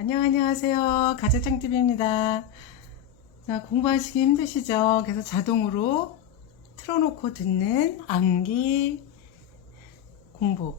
안녕하세요. 가재짱TV입니다. 자, 공부하시기 힘드시죠? 그래서 자동으로 틀어놓고 듣는 암기 공부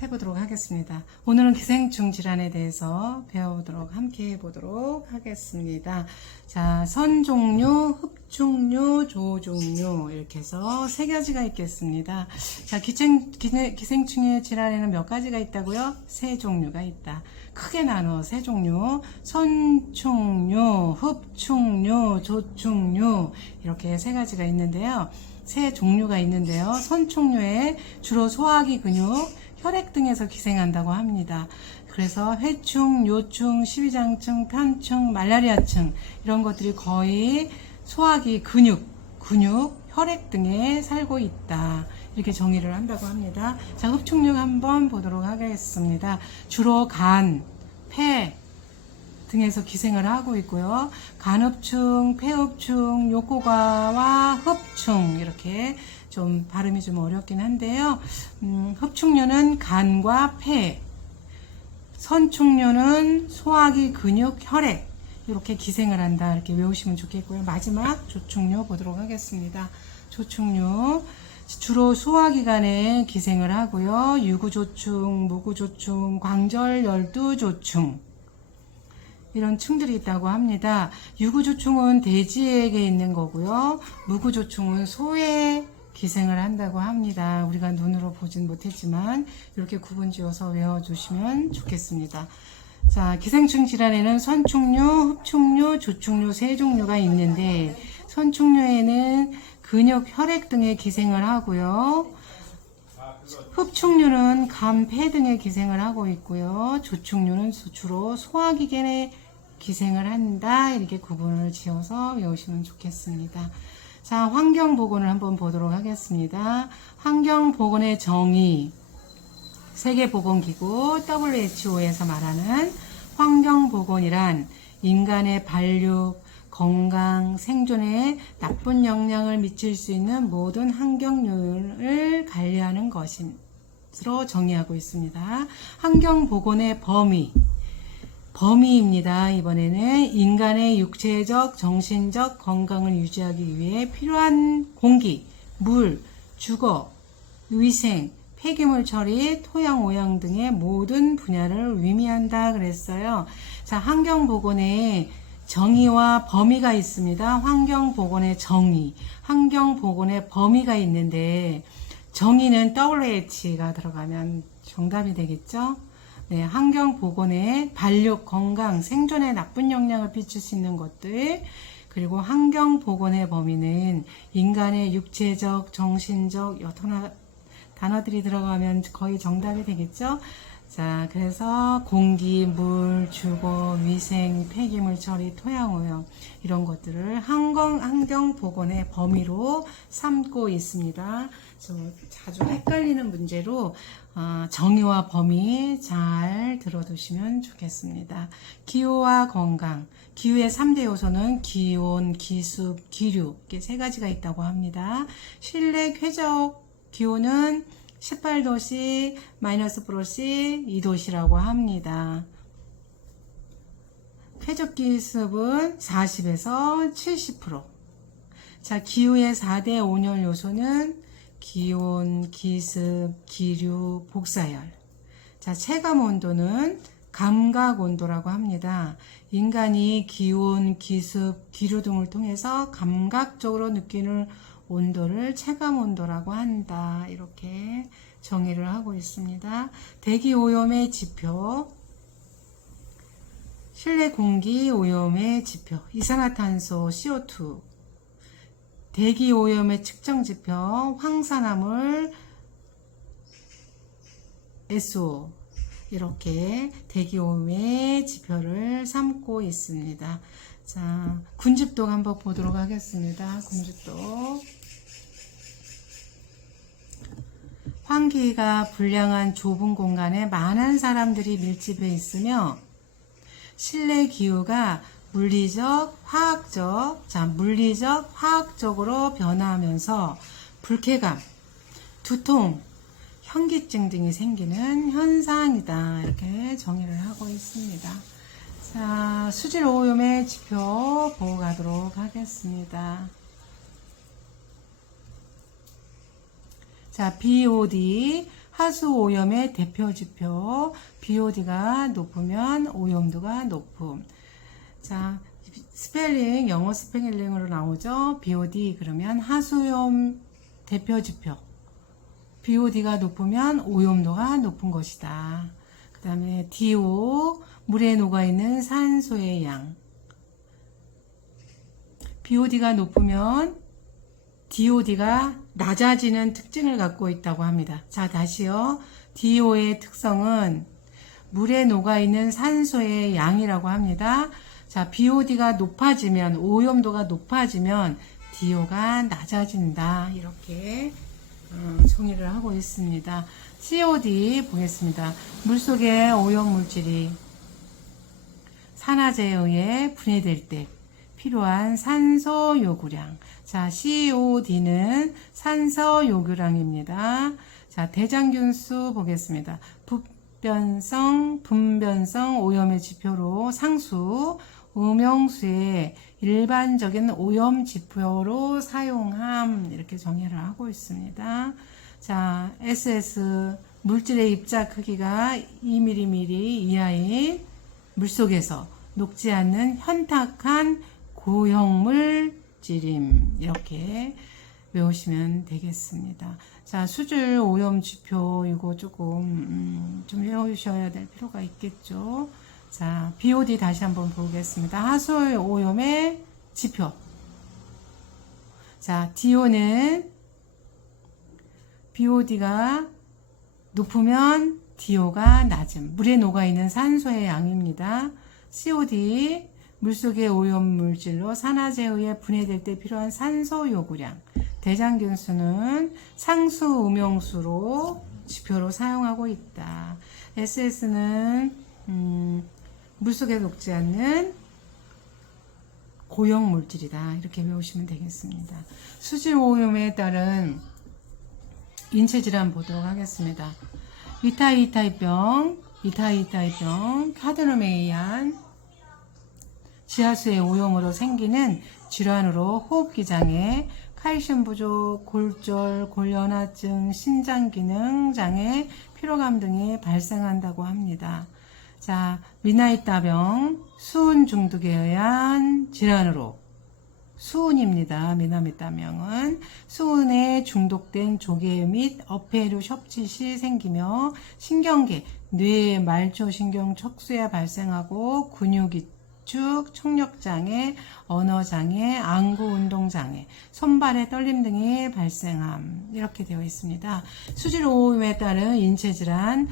해보도록 하겠습니다. 오늘은 기생충 질환에 대해서 배워보도록, 함께 해보도록 하겠습니다. 자, 선종류, 흡충류, 조종류 이렇게 해서 세 가지가 있겠습니다. 자, 기생충의 질환에는 몇 가지가 있다고요? 세 종류가 있다. 크게 나눠 세 종류, 선충류, 흡충류, 조충류 이렇게 세 가지가 있는데요. 세 종류가 있는데요. 선충류에 주로 소화기 근육, 혈액 등에서 기생한다고 합니다. 그래서 회충, 요충, 십이장충, 편충, 말라리아충 이런 것들이 거의 소화기 근육, 혈액 등에 살고 있다. 이렇게 정의를 한다고 합니다. 자, 흡충류 한번 보도록 하겠습니다. 주로 간, 폐 등에서 기생을 하고 있고요. 간흡충, 폐흡충, 요코가와 흡충 이렇게 좀 발음이 좀 어렵긴 한데요. 흡충류는 간과 폐, 선충류는 소화기 근육, 혈액 이렇게 기생을 한다. 이렇게 외우시면 좋겠고요. 마지막 조충류 보도록 하겠습니다. 조충류 주로 소화기관에 기생을 하고요. 유구조충, 무구조충, 광절, 열두조충 이런 충들이 있다고 합니다. 유구조충은 돼지에게 있는 거고요. 무구조충은 소에 기생을 한다고 합니다. 우리가 눈으로 보진 못했지만 이렇게 구분지어서 외워주시면 좋겠습니다. 자, 기생충 질환에는 선충류, 흡충류, 조충류 세 종류가 있는데 선충류에는 근육, 혈액 등에 기생을 하고요. 흡충류는 간, 폐 등에 기생을 하고 있고요. 조충류는 주로 소화기관에 기생을 한다. 이렇게 구분을 지어서 외우시면 좋겠습니다. 자, 환경보건을 한번 보도록 하겠습니다. 환경보건의 정의, 세계보건기구 WHO에서 말하는 환경보건이란 인간의 발육, 건강, 생존에 나쁜 영향을 미칠 수 있는 모든 환경률을 관리하는 것으로 정의하고 있습니다. 환경보건의 범위입니다. 이번에는 인간의 육체적, 정신적 건강을 유지하기 위해 필요한 공기, 물, 주거, 위생, 폐기물 처리, 토양 오염 등의 모든 분야를 의미한다 그랬어요. 자, 환경보건의 정의와 범위가 있습니다. 환경보건의 정의, 환경보건의 범위가 있는데 정의는 WH가 들어가면 정답이 되겠죠? 네, 환경보건의 발육, 건강, 생존에 나쁜 영향을 끼칠 수 있는 것들 그리고 환경보건의 범위는 인간의 육체적, 정신적 여러 단어들이 들어가면 거의 정답이 되겠죠? 자, 그래서 공기, 물, 주거, 위생, 폐기물 처리, 토양오염 이런 것들을 환경보건의 범위로 삼고 있습니다. 자주 헷갈리는 문제로 정의와 범위 잘 들어두시면 좋겠습니다. 기후와 건강, 기후의 3대 요소는 기온, 기습, 기류 이렇게 세 가지가 있다고 합니다. 실내 쾌적 기온은 18도씨, -8시, 2도씨라고 합니다. 쾌적 기습은 40에서 70%. 자, 기후의 4대 온열 요소는 기온, 기습, 기류, 복사열. 자, 체감 온도는 감각 온도라고 합니다. 인간이 기온, 기습, 기류 등을 통해서 감각적으로 느끼는 온도를 체감 온도라고 한다. 이렇게 정의를 하고 있습니다. 대기 오염의 지표, 실내 공기 오염의 지표, 이산화탄소 CO2, 대기 오염의 측정 지표, 황산화물 SO 이렇게 대기 오염의 지표를 삼고 있습니다. 자, 군집도 한번 보도록 하겠습니다. 군집도. 환기가 불량한 좁은 공간에 많은 사람들이 밀집해 있으며 실내 기후가 물리적, 화학적으로 변화하면서 불쾌감, 두통, 현기증 등이 생기는 현상이다. 이렇게 정의를 하고 있습니다. 자, 수질 오염의 지표 보고 가도록 하겠습니다. 자, BOD 하수 오염의 대표 지표. BOD가 높으면 오염도가 높음. 자, 스펠링 영어 스펠링으로 나오죠. BOD 그러면 하수오염 대표 지표. BOD가 높으면 오염도가 높은 것이다. 그 다음에 DO 물에 녹아있는 산소의 양. BOD가 높으면 DOD가 낮아지는 특징을 갖고 있다고 합니다. 자, 다시요. DO의 특성은 물에 녹아있는 산소의 양이라고 합니다. 자, BOD가 높아지면, 오염도가 높아지면 DO가 낮아진다. 이렇게 정의를 하고 있습니다. COD 보겠습니다. 물속의 오염물질이 산화제에 의해 분해될 때 필요한 산소 요구량. 자, COD는 산소 요구량입니다. 자, 대장균수 보겠습니다. 분변성 오염의 지표로 상수, 음용수의 일반적인 오염 지표로 사용함. 이렇게 정의를 하고 있습니다. 자, SS 물질의 입자 크기가 2mm 이하인 물속에서 녹지 않는 현탁한 고형물질임. 이렇게 외우시면 되겠습니다. 자, 수질 오염 지표 이거 조금 좀 외우셔야 될 필요가 있겠죠. 자, BOD 다시 한번 보겠습니다. 하수 오염의 지표. 자, DO는 BOD가 높으면 DO가 낮음. 물에 녹아있는 산소의 양입니다. COD 물속의 오염물질로 산화제에 의해 분해될 때 필요한 산소 요구량. 대장균수는 상수 음용수로 지표로 사용하고 있다. SS는 물속에 녹지 않는 고형물질이다. 이렇게 외우시면 되겠습니다. 수질 오염에 따른 인체질환 보도록 하겠습니다. 이타이타이병, 카드뮴에 의한 지하수의 오염으로 생기는 질환으로 호흡기 장애, 칼슘 부족, 골절, 골연화증, 신장기능 장애, 피로감 등이 발생한다고 합니다. 자, 미나이타병, 수은 중독에 의한 질환으로 수은입니다. 미나미타병은 수은에 중독된 조개 및 어패류 섭취 시 생기며 신경계, 뇌, 말초신경 척수에 발생하고 근육위축, 청력장애, 언어장애, 안구운동장애, 손발의 떨림 등이 발생함. 이렇게 되어 있습니다. 수질 오염에 따른 인체질환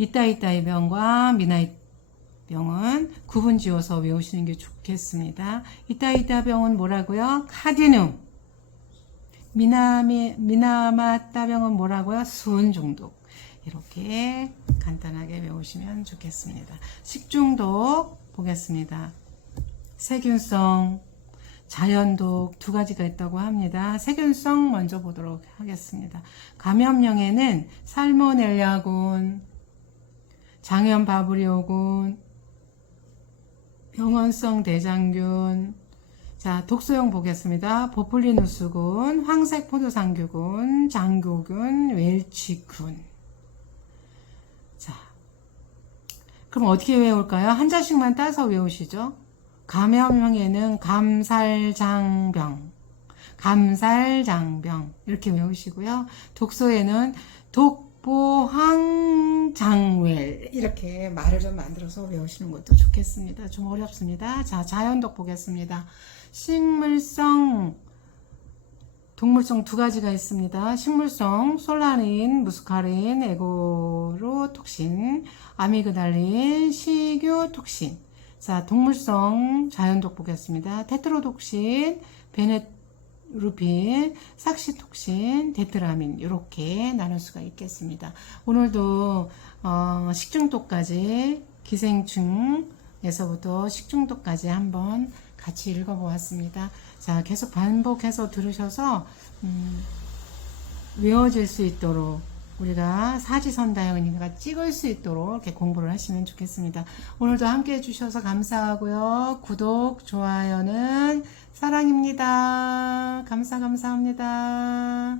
이따이따이병과 미나이병은 구분 지어서 외우시는 게 좋겠습니다. 이따이따병은 뭐라고요? 카디눔. 미나마따병은 뭐라고요? 수은 중독. 이렇게 간단하게 외우시면 좋겠습니다. 식중독 보겠습니다. 세균성, 자연독 두 가지가 있다고 합니다. 세균성 먼저 보도록 하겠습니다. 감염령에는 살모넬라군, 장염 바브리오군, 병원성 대장균, 자, 독소형 보겠습니다. 보플리누스군, 황색 포도상규군, 장교균, 웰치균. 자, 그럼 어떻게 외울까요? 한 자씩만 따서 외우시죠. 감염형에는 감살장병, 이렇게 외우시고요. 독소에는 독보항장웰, 이렇게 말을 좀 만들어서 외우시는 것도 좋겠습니다. 좀 어렵습니다. 자, 자연독 보겠습니다. 식물성, 동물성 두 가지가 있습니다. 식물성, 솔라닌, 무스카린, 에고로톡신, 아미그달린, 시규톡신. 자, 동물성 자연독 보겠습니다. 테트로독신, 베네루핀, 삭시톡신, 데트라민, 이렇게 나눌 수가 있겠습니다. 오늘도 식중독까지, 기생충에서부터 식중독까지 한번 같이 읽어보았습니다. 자, 계속 반복해서 들으셔서 외워질 수 있도록 우리가 사지선다형이니까 찍을 수 있도록 이렇게 공부를 하시면 좋겠습니다. 오늘도 함께 해주셔서 감사하고요. 구독, 좋아요는 사랑입니다. 감사합니다.